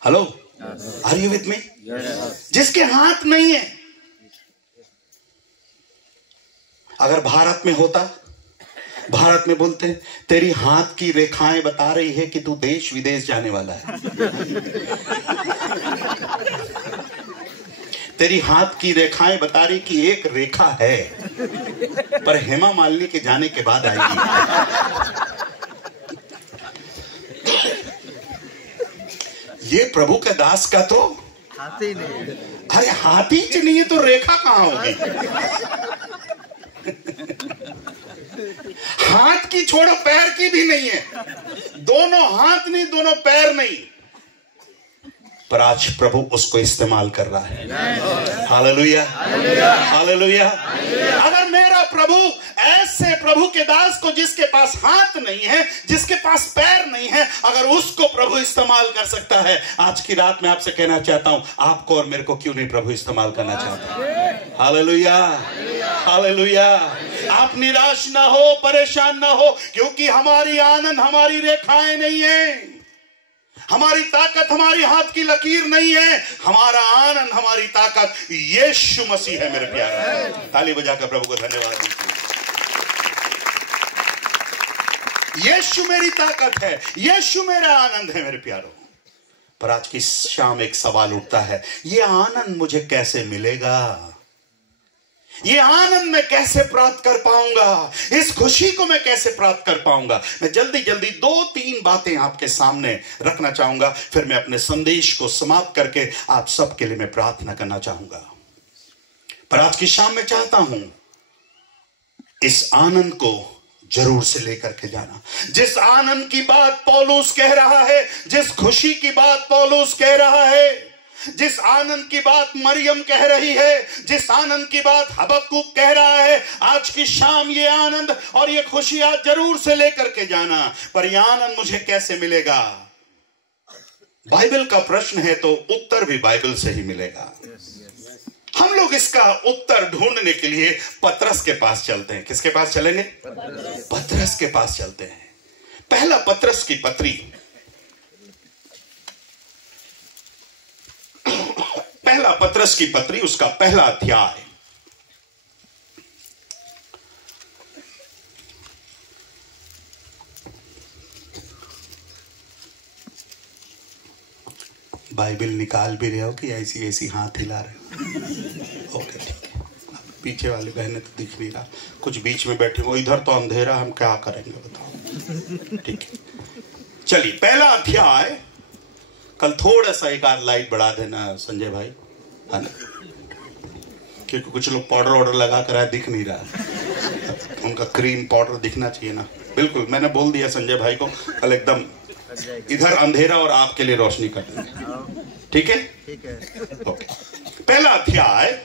Hello, are you with me? जिसके हाथ नहीं है, अगर भारत में होता, भारत में बोलते हैं तेरी हाथ की रेखाएं बता रही है कि तू देश विदेश जाने वाला है। तेरी हाथ की रेखाएं बता रही कि एक रेखा है, पर हेमा मालिनी के जाने के बाद आएगी। ये प्रभु के दास का तो हाथी नहीं, अरे हाथी च नहीं है तो रेखा कहां होगी? हाथ की छोड़ो, पैर की भी नहीं है, दोनों हाथ नहीं, दोनों पैर नहीं, पर आज प्रभु उसको इस्तेमाल कर रहा है। Hallelujah, hallelujah. अगर मेरा प्रभु ऐसे प्रभु के दास को, जिसके पास हाथ नहीं है, जिसके पास पैर नहीं है, अगर उसको प्रभु इस्तेमाल कर सकता है, आज की रात में आपसे कहना चाहता हूं, आपको और मेरे को क्यों नहीं प्रभु इस्तेमाल करना चाहता? Hallelujah, hallelujah. आप निराश ना हो, परेशान ना हो, क्योंकि हमारी आनंद हमारी रेखाएं नहीं है, हमारी ताकत हमारी हाथ की लकीर नहीं है, हमारा आनंद हमारी ताकत यीशु मसीह है। मेरे प्यारे, ताली बजाकर प्रभु को धन्यवाद दीजिए। यीशु मेरी ताकत है, यीशु मेरा आनंद है मेरे प्यारों। पर आज की शाम एक सवाल उठता है, ये आनंद मुझे कैसे मिलेगा? ये आनंद मैं कैसे प्राप्त कर पाऊंगा? इस खुशी को मैं कैसे प्राप्त कर पाऊंगा? मैं जल्दी जल्दी 2-3 बातें आपके सामने रखना चाहूंगा, फिर मैं अपने संदेश को समाप्त करके आप सबके लिए मैं प्रार्थना करना चाहूंगा। पर आज की शाम में चाहता हूं इस आनंद को जरूर से लेकर के जाना। जिस आनंद की बात पौलुस कह रहा है, जिस खुशी की बात पौलुस कह रहा है, जिस आनंद की बात मरियम कह रही है, जिस आनंद की बात हबक्कुक कह रहा है, आज की शाम ये आनंद और ये खुशी आज जरूर से लेकर के जाना। पर ये आनंद मुझे कैसे मिलेगा? बाइबल का प्रश्न है तो उत्तर भी बाइबल से ही मिलेगा। हम लोग इसका उत्तर ढूंढने के लिए पतरस के पास चलते हैं। किसके पास चलेंगे? पतरस के पास चलते हैं। पहला पतरस की पत्री, पहला पतरस की पत्री, उसका पहला अध्याय, बाइबल निकाल भी रहे हो कि ऐसी ऐसी हाथ हिला रहे हो? ओके, ठीक है। पीछे वाली बहनें तो दिख नहीं रहा, कुछ बीच में बैठे हो, इधर तो अंधेरा, हम क्या करेंगे बताओ? ठीक है, चलिए पहला अध्याय। कल थोड़ा सा एक आध लाइट बढ़ा देना संजय भाई, है ना, क्योंकि कुछ लोग पाउडर ऑर्डर लगा कर आए, दिख नहीं रहा, उनका क्रीम पाउडर दिखना चाहिए ना। बिल्कुल, मैंने बोल दिया संजय भाई को, कल एकदम इधर अंधेरा और आपके लिए रोशनी कर देंगे। ठीक है, ठीक है, ओके। पहला अध्याय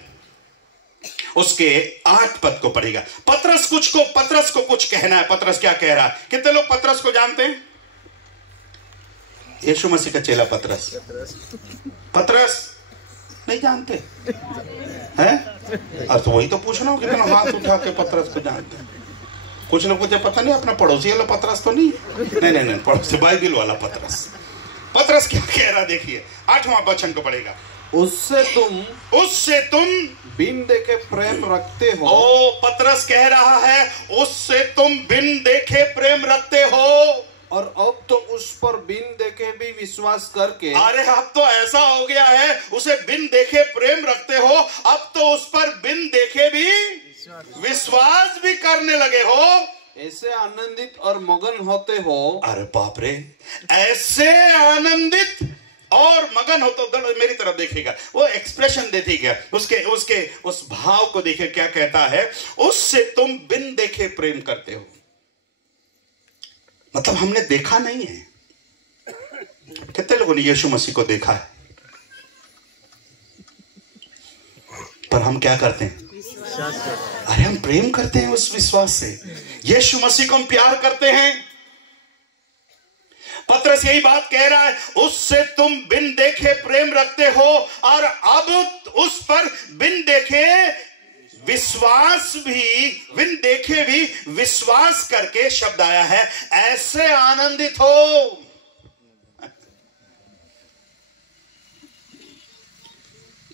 उसके 8 पद को पढ़ेगा। पतरस को कुछ कहना है। पतरस क्या कह रहा है? कितने लोग पतरस को जानते हैं? यीशु मसीह का चेला पतरस। पतरस नहीं जानते हैं? तो वही तो पूछ रहा हूं, कितना हाथ उठा के पतरस को जानते हैं। कुछ ना कुछ पता नहीं, अपना पड़ोसी वाला पतरस तो नहीं, नहीं, पड़ोसी बाइबल वाला पतरस। पतरस क्या कह रहा देखिए, 8वां वचन को पढ़ेगा। उससे तुम बिन देखे प्रेम रखते हो। ओ पतरस कह रहा है उससे तुम बिन देखे प्रेम रखते हो। और अब तो उस पर बिन देखे भी विश्वास करके। अरे अब तो ऐसा हो गया है, उसे बिन देखे प्रेम रखते हो, अब तो उस पर बिन देखे भी विश्वास भी करने लगे हो। ऐसे आनंदित और मगन होते हो। अरे बाप रे, ऐसे आनंदित और मगन हो तो मेरी तरफ देखिएगा, वो एक्सप्रेशन देखिएगा, उसके उस भाव को देखिए क्या कहता है, उससे तुम बिन देखे प्रेम करते हो। मतलब हमने देखा नहीं है। कितने लोगों ने यीशु मसीह को देखा है, पर हम क्या करते हैं? अरे हम प्रेम करते हैं उस विश्वास से। यीशु मसीह को हम प्यार करते हैं। पतरस यही बात कह रहा है, उससे तुम बिन देखे प्रेम रखते हो और अब उस पर बिन देखे विश्वास भी, बिन देखे भी विश्वास करके शब्द आया है, ऐसे आनंदित हो।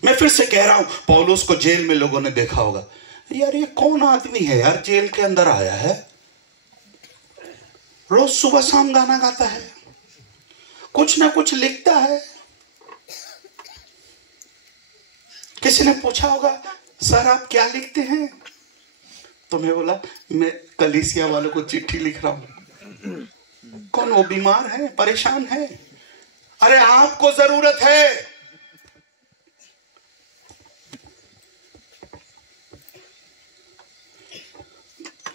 मैं फिर से कह रहा हूं, पौलुस को जेल में लोगों ने देखा होगा, यार ये कौन आदमी है यार, जेल के अंदर आया है, रोज सुबह शाम गाना गाता है, कुछ ना कुछ लिखता है। किसी ने पूछा होगा, सर आप क्या लिखते हैं? तो मैं बोला, मैं कलीसिया वालों को चिट्ठी लिख रहा हूं। कौन? वो बीमार है, परेशान है। अरे आपको जरूरत है।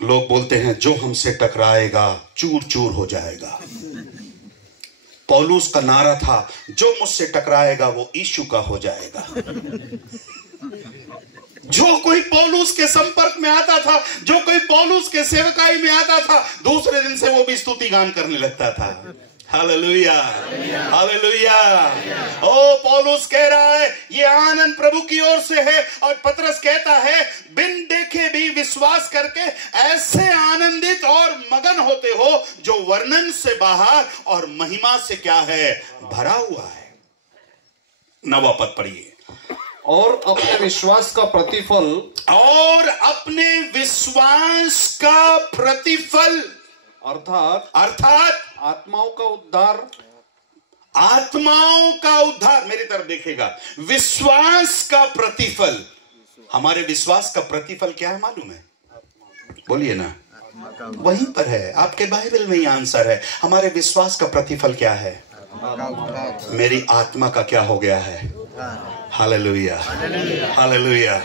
लोग बोलते हैं जो हमसे टकराएगा चूर चूर हो जाएगा। पौलुस का नारा था, जो मुझसे टकराएगा वो यीशु का हो जाएगा। जो कोई पौलुस के संपर्क में आता था, जो कोई पौलुस के सेवकाई में आता था, दूसरे दिन से वो भी स्तुति गान करने लगता था। Hallelujah, hallelujah. ओ पौलुस कह रहा है ये आनंद प्रभु की ओर से है, और पतरस कहता है बिन देखे भी विश्वास करके ऐसे आनंदित और मगन होते हो जो वर्णन से बाहर और महिमा से क्या है, भरा हुआ है। 9वां पद पढ़िए। और अपने विश्वास का प्रतिफल, और अपने विश्वास का प्रतिफल, अर्थात आत्माओं का उद्धार। आत्माओं का उद्धार, मेरी तरफ देखिएगा, विश्वास का प्रतिफल। हमारे विश्वास का प्रतिफल क्या है मालूम है? बोलिए ना, वहीं पर है, आपके बाइबल में ही आंसर है। हमारे विश्वास का प्रतिफल क्या है? मेरी आत्मा का क्या हो गया है? Hallelujah, hallelujah.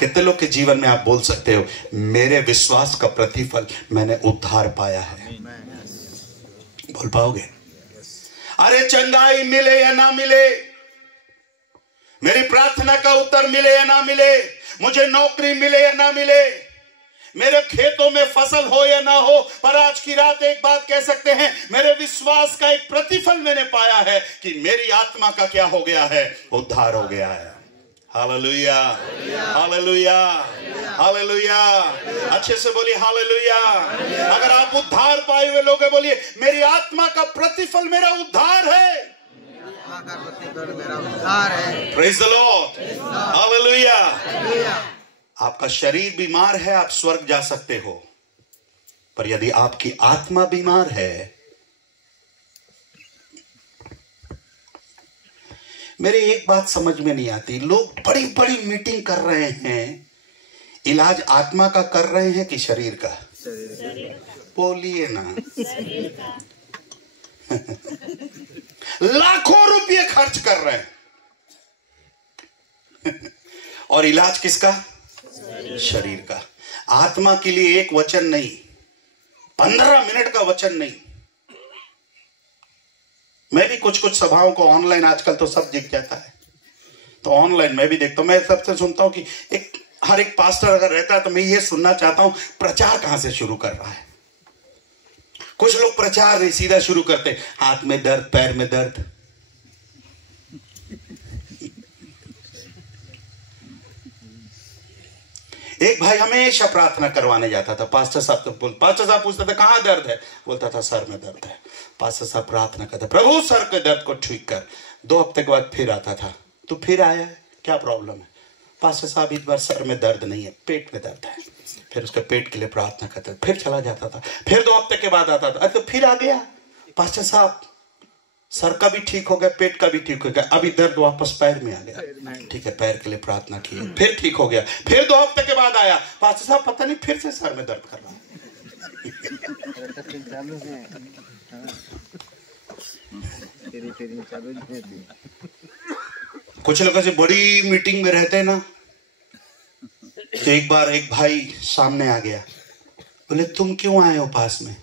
कितने लोग के जीवन में आप बोल सकते हो, मेरे विश्वास का प्रतिफल मैंने उद्धार पाया है? बोल पाओगे? अरे चंगाई मिले या ना मिले, मेरी प्रार्थना का उत्तर मिले या ना मिले, मुझे नौकरी मिले या ना मिले, मेरे खेतों में फसल हो या ना हो, पर आज की रात एक बात कह सकते हैं, मेरे विश्वास का एक प्रतिफल मैंने पाया है कि मेरी आत्मा का क्या हो गया है? उद्धार हो गया है। Hallelujah, hallelujah, hallelujah. अच्छे से बोलिए हालेलुया। अगर आप उद्धार पाए हुए लोग हैं, बोलिए मेरी आत्मा का प्रतिफल मेरा उद्धार है। Praise the Lord, hallelujah. आपका शरीर बीमार है, आप स्वर्ग जा सकते हो, पर यदि आपकी आत्मा बीमार है, मेरी एक बात समझ में नहीं आती, लोग बड़ी बड़ी मीटिंग कर रहे हैं, इलाज आत्मा का कर रहे हैं कि शरीर का? बोलिए ना। लाखों रुपये खर्च कर रहे हैं और इलाज किसका? शरीर का। आत्मा के लिए एक वचन नहीं, 15 मिनट का वचन नहीं। मैं भी कुछ सभाओं को ऑनलाइन, आजकल तो सब दिख जाता है, तो ऑनलाइन मैं भी देखता हूं। मैं सबसे सुनता हूं कि हर एक पास्टर अगर रहता है तो मैं ये सुनना चाहता हूं, प्रचार कहां से शुरू कर रहा है। कुछ लोग प्रचार नहीं, सीधा शुरू करते, हाथ में दर्द, पैर में दर्द। एक भाई हमेशा प्रार्थना करवाने जाता था, पास्टर साहब पूछता था कहां दर्द है, बोलता था सर में दर्द है। पास्टर साहब प्रार्थना करते, प्रभु सर के दर्द को ठीक कर। 2 हफ्ते के बाद फिर आता था, तो फिर आया है, क्या प्रॉब्लम है? पास्टर साहब इस बार सर में दर्द नहीं है, पेट में दर्द है। फिर उसके पेट के लिए प्रार्थना करता था, फिर चला जाता था, फिर 2 हफ्ते के बाद आता था, तो फिर आ गया, पास्टर साहब सर का भी ठीक हो गया, पेट का भी ठीक हो गया, अभी दर्द वापस पैर में आ गया। ठीक है, पैर के लिए प्रार्थना की, फिर ठीक हो गया, फिर 2 हफ्ते के बाद आया, पास्टर साहब पता नहीं फिर से सर में दर्द कर रहा है। कुछ लोग ऐसे बड़ी मीटिंग में रहते हैं ना, तो एक बार एक भाई सामने आ गया, बोले तुम क्यों आए हो पास में?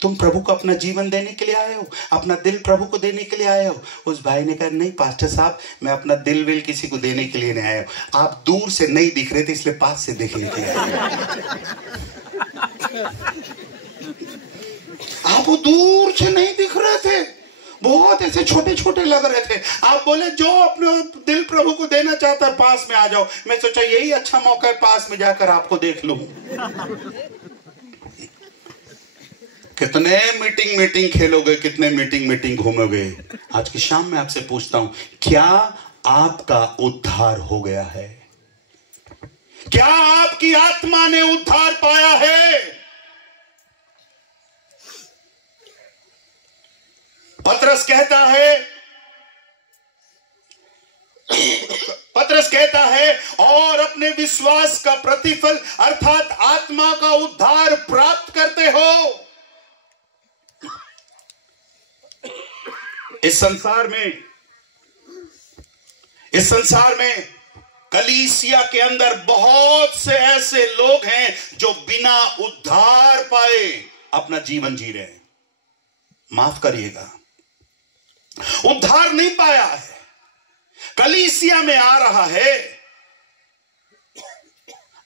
तुम प्रभु को अपना जीवन देने के लिए आए हो, अपना दिल प्रभु को देने के लिए आए हो? उस भाई ने कहा नहीं पास्टर साहब, मैं अपना दिल विल किसी को देने के लिए नहीं आया हूं, आप दूर से नहीं दिख रहे थे इसलिए पास से देखने के लिए आए। आप वो दूर से नहीं दिख रहे थे, बहुत ऐसे छोटे छोटे लग रहे थे, आप बोले जो अपने दिल प्रभु को देना चाहता है पास में आ जाओ। मैं सोचा यही अच्छा मौका है, पास में जाकर आपको देख लूं। कितने मीटिंग खेलोगे, कितने मीटिंग घूमोगे? आज की शाम में आपसे पूछता हूं, क्या आपका उद्धार हो गया है? क्या आपकी आत्मा ने उद्धार पाया है? पतरस कहता है और अपने विश्वास का प्रतिफल अर्थात आत्मा का उद्धार प्राप्त करते हो। इस संसार में कलीसिया के अंदर बहुत से ऐसे लोग हैं जो बिना उद्धार पाए अपना जीवन जी रहे हैं। माफ करिएगा, उद्धार नहीं पाया है, कलीसिया में आ रहा है,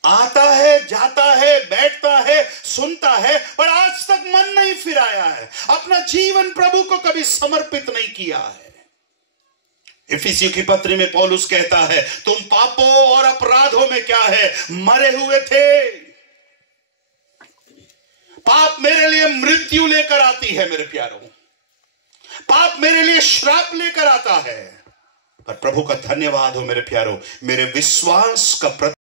आता है, जाता है, बैठता है, सुनता है, पर आज तक मन नहीं फिराया है, अपना जीवन प्रभु को कभी समर्पित नहीं किया है। इफिसियों की पत्री में पौलुस कहता है तुम पापों और अपराधों में क्या है, मरे हुए थे। पाप मेरे लिए मृत्यु लेकर आती है मेरे प्यारों, पाप मेरे लिए श्राप लेकर आता है, पर प्रभु का धन्यवाद हो मेरे प्यारों, मेरे विश्वास का